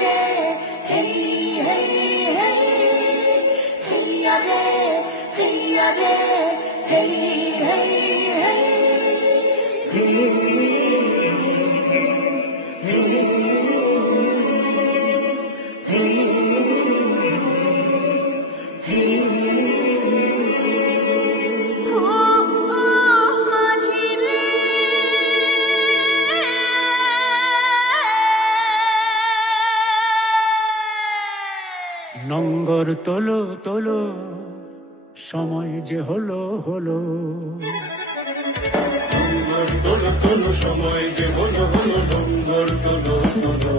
re, hey hey hey, hey re, hey re, hey hey hey, নঙ্গর তোলো তোলো সময় যে হলো হলো, নঙ্গর তোলো তোলো সময় যে হলো হলো, নঙ্গর তোলো তোলো,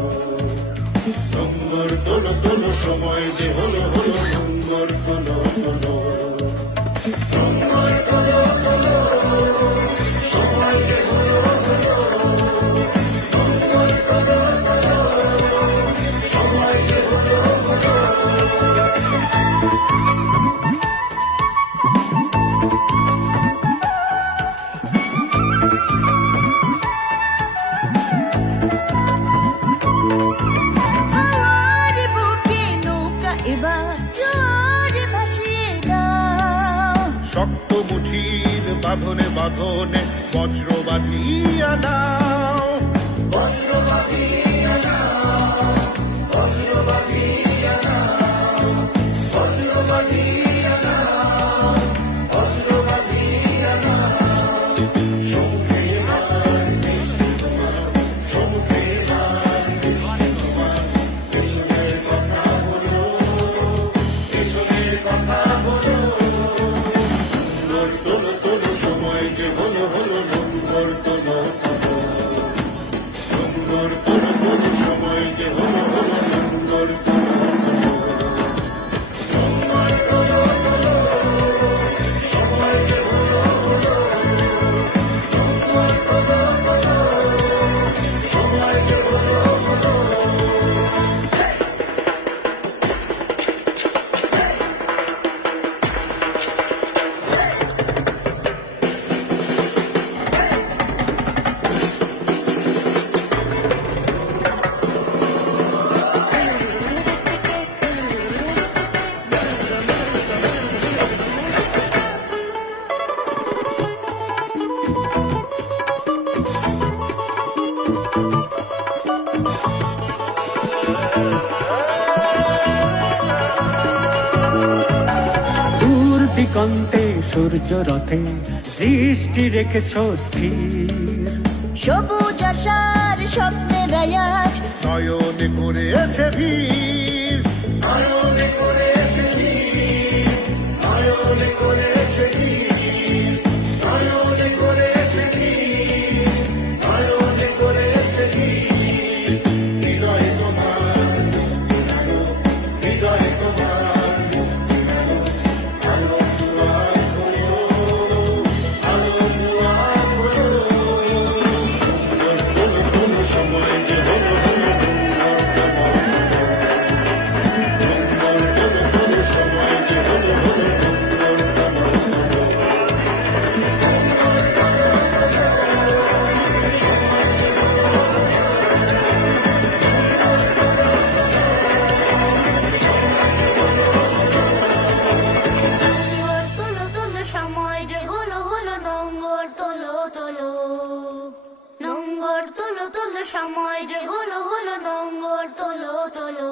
নঙ্গর তোলো তোলো সময় যে হলো হলো, নঙ্গর তোলো তোলো, নঙ্গর তোলো তোলো সময় যে হলো হলো, নঙ্গর তোলো তোলো সময় যে হলো হলো। শক্ত মুঠির বাঁধনে বাঁধনে বজ্র বাঁধিয়া দাও, বজ্র বাঁধিয়া দাও, বজ্র বাঁধিয়া দাও, বজ্র বাঁধিয়া দাও, বজ্র বাঁধিয়া দাও। সমুখে এবার বৃষ্টি তোমার, সমুখে এবার বৃষ্টি তোমার, পেছনের কথা বলো, পেছনের কথা বলো। নঙ্গর তোলো তোলো সময় যে হলো হলো, নঙ্গর তোলো তোলো, নঙ্গর তোলো তোলো সময় যে হলো হলো, নঙ্গর তোলো তোলো, নঙ্গর তোলো তোলো সময় যে হলো হলো, নঙ্গর তোলো তোলো সময় যে হলো হলো। দূর দিগন্তে সূর্য রথে দৃষ্টি রেখেছ স্থির, সবুজ আশার স্বপ্নের আয়াজ নয়নে করেছে ভিড়, নয়নে করেছে ভিড়, নয়নে করেছে ভিড়, নয়নে করেছে ভিড়, নয়নে করেছে ভিড়। হৃদয় তোমার হৃদয় তোমার আলো দুয়ার খোলো, আলো দুয়ার খোলো। নঙ্গর তোলো তোলো সময় যে হলো হলো, নঙ্গর তোলো তোলো সময় যে হলো হলো, নঙ্গর তোলো তোলো, নঙ্গর তোলো তোলো সময় যে হলো হলো, নঙ্গর তোলো তোলো সময় যে হলো হলো। নঙ্গর তোলো তোলো সময় যে হলো হলো, নঙ্গর তোলো তোলো, নঙ্গর তোলো তোলো সময় যে হলো হলো, নঙ্গর তোলো তোলো।